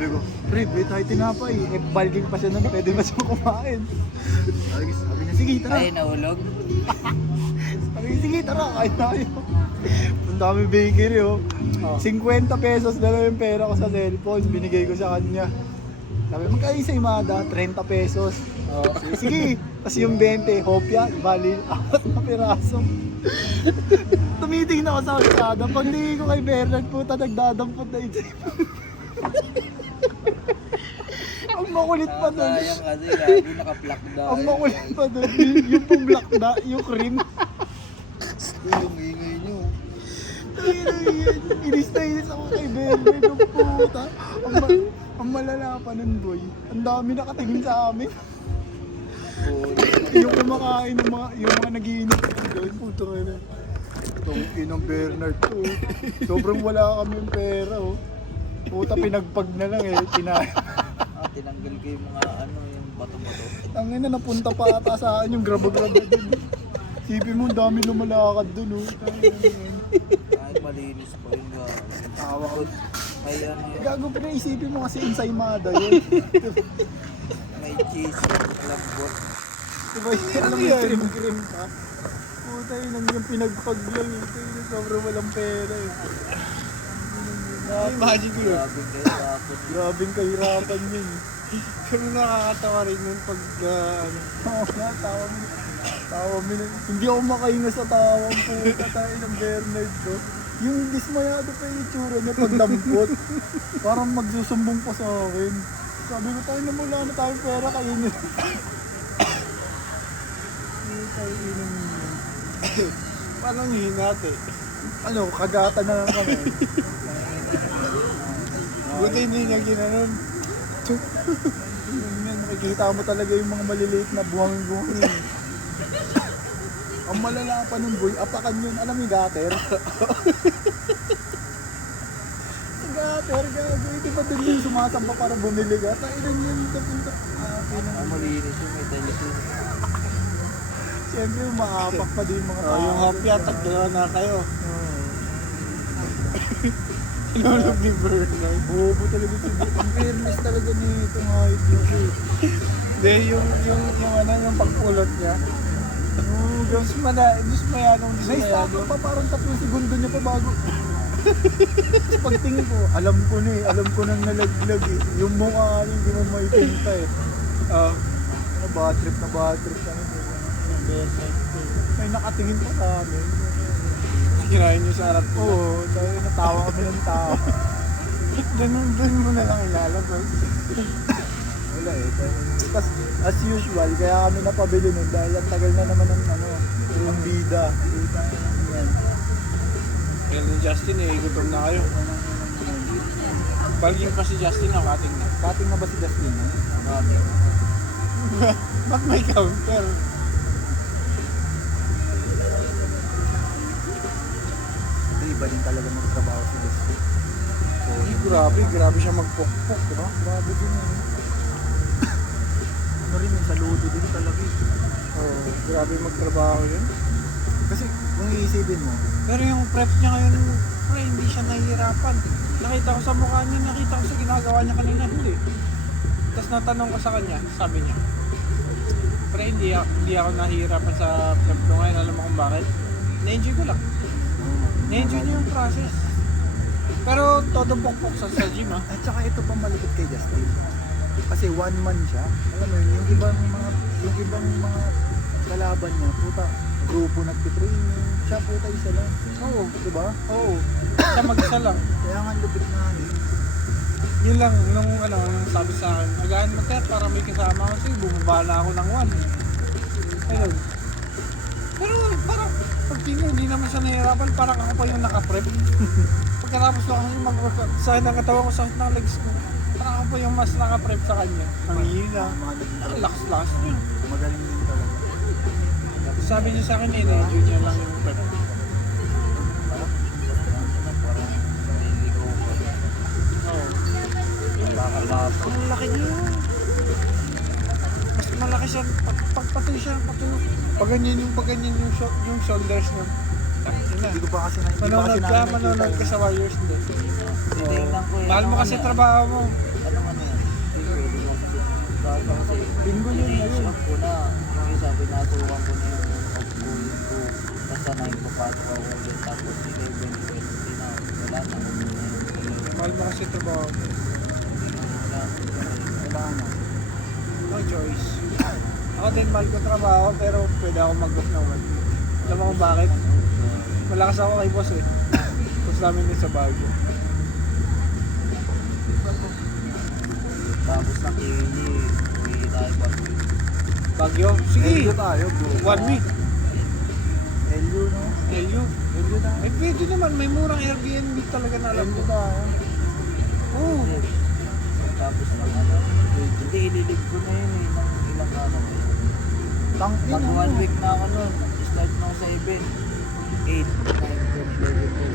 Sabi ko, pre, bili tayo tinapay. Eh, balking pa siya nun, pwede ba siya kumain? Sabi niya, sige, tara. Ay, nahulog. Sabi niya, sige, tara, kain tayo. Punta kami bakery, oh. 50 pesos na lang yung pera ko sa cellphone. Binigay ko sa kanya. Sabi, magkain sa Imada, 30 pesos. Oh, sige. Tapos yung 20, hopya, bali, 4 na piraso. Tumitingin ako sa kalsada. Pagtingin ko kay Bernard, puta, nagdadampot na ito. Ang makulit pa doon. Sayang kasi lagi naka-block na. Ang makulit pa doon. Yung pong black na, yung cream. Yung ingay nyo. Inis na inis ako kay Bernard. Yung puta. Ang malala pa nun, boy. Ang dami nakatingin sa amin. Yung kumakain ng yung mga nagiinom doon, puto ka na. Itong inang Bernard to. Sobrang wala kami yung pera, oh. Puta, pinagpag na lang eh. Tinanggal ko yung mga yung bato-bato. Ang ina, napunta pa ata sa akin yung graba-graba dun. Sipin mo, dami lumalakad dun, oh. Ay, malinis pa yung Tawa ko. Ay, ano yun. Gago pa na isipin mo kasi ensaymada yun. May cheese, lambot. Diba yun, alam mo yung cream pa? Puta yun, yung pinagpag lang eh. Sobrang walang pera eh. Imagine ko yun. Grabe kayo tapos. Grabing kahirapan yun. Pero nakakatawa rin yun pag Oo nga, tawa mo. Tawa mo. Hindi ako makahinga sa tawang puta tayo ng Bernard ko. Yung dismayado pa yung itsura niya pag dampot. Parang magsusumbong pa sa akin. Sabi ko tayo na mula na tayong pera kayo niyo. Hindi tayo inom yun. paano hihinat eh. Ano, kagata na lang kami. Buti hindi niya ginanon. Yan, makikita mo talaga yung mga maliliit na buwang-buwang yun. Ang malala pa nun, boy, apakan yun. Alam mo yung gutter? Yung gutter, gago. Hindi pa din yung sumasamba para bumili ka. Tainan yun, punta. Ang malinis yung may telephone. Siyempre, maapak pa din yung mga tao. Yung hopya, tatlo na kayo. Inulog ni Bernard. Bobo talaga si Bernard. Ang fairness talaga ni itong height niya. Hindi, yung pagpulot niya. Diyos mayanong Naistapa pa parang 3 segundo niya pa bago. Pagtingin ko, alam ko na eh. Alam ko nang nalaglag eh. Yung mukha niya, hindi mo maipinta eh. Bad trip na bad trip na ito. May nakatingin pa sa amin. Kinain niyo sa harap ko. Oo, tayo natawa kami ng tao. Doon mo na lang ilalabas. Wala eh. Tapos, as usual, kaya kami napabili nun dahil ang tagal na naman ng yung bida. Yan. Kaya ni Justin eh, gutom na kayo. Baling pa si Justin na kating na. Kating na ba si Justin? Ba't may counter? Iba din talaga magtrabaho si Justin. So, Grabe siya magpokpok, diba? grabe din eh. Ano rin yung saludo din talaga eh. Oo, grabe magtrabaho yun. Kasi kung iisipin mo, Pero yung prep niya ngayon, pre, hindi siya nahihirapan. Nakita ko sa mukha niya, nakita ko sa ginagawa niya kanina, hindi. Tapos natanong ko sa kanya, sabi niya, pre, hindi ako nahihirapan sa prep ko ngayon, alam mo kung bakit? Na-enjoy ko lang. Na-enjoy niya yung process. Pero todo pokpok sa gym ha. at saka ito pa malupit kay Justin. Kasi one man siya. Alam mo yun, yung ibang mga kalaban niya, puta, grupo nagtitraining, siya puta isa lang. Oo. Diba? Oo. Siya mag-isa lang. Kaya nga lupit na eh. Yun lang, nung sabi sa akin, magaan mo tayo para may kasama ako sa'yo, bumaba na ako ng 1. Ayun. Pero parang, pag tingin, hindi naman siya nahihirapan, parang ako pa yung nakaprep. Pagkatapos ko kasi mag-workout, sa akin ang katawan ko, sakit ng legs ko. Parang ako pa yung mas nakaprep sa kanya. Ang hina. Ang lakas-lakas niya. Magaling din talaga. Sabi niya sa akin, na-enjoy niya lang yung prep. Oo. Ang laki niya. Mas malaki siya, pag patuloy siya, patuloy. Pag ganyan yung shoulders niya. Hindi ko pa kasi na, hindi pa kasi Manonood ka, namin manonood ka nakikita sa Warriors din. Titingnan ko eh. Mahal mo Ano kasi ano? trabaho mo. Anong ano yan? Hindi pwede ko kasi. Dahil kasi, Linggo yun, ngayon. iniisip ko na. Yung isa, pinatukan ko na yung pag-uwi ko. Tapos sa 9 papasok ako ulit. Tapos 11:20 na. Wala na. Mahal mo kasi trabaho mo. Kailangan na. No choice. Ako din mahal ko trabaho pero pwede ako mag-off ng work. Alam mo kung bakit? Malakas ako kay boss eh. Boss namin din sa Baguio. Tapos na kili. Uwi tayo ba? Baguio? Sige! LU tayo, bro. 1 week. LU, no? LU. LU tayo. Eh pwede naman, may murang Airbnb talaga na alam LU ko. tayo. Oo. Tapos ng ano. Hindi, ililib ko na yun eh. Ng ilang araw eh. Tangin, Mag ano? 1 week na ako nun. Start ng 7, 8, 9, 10, 11, 12.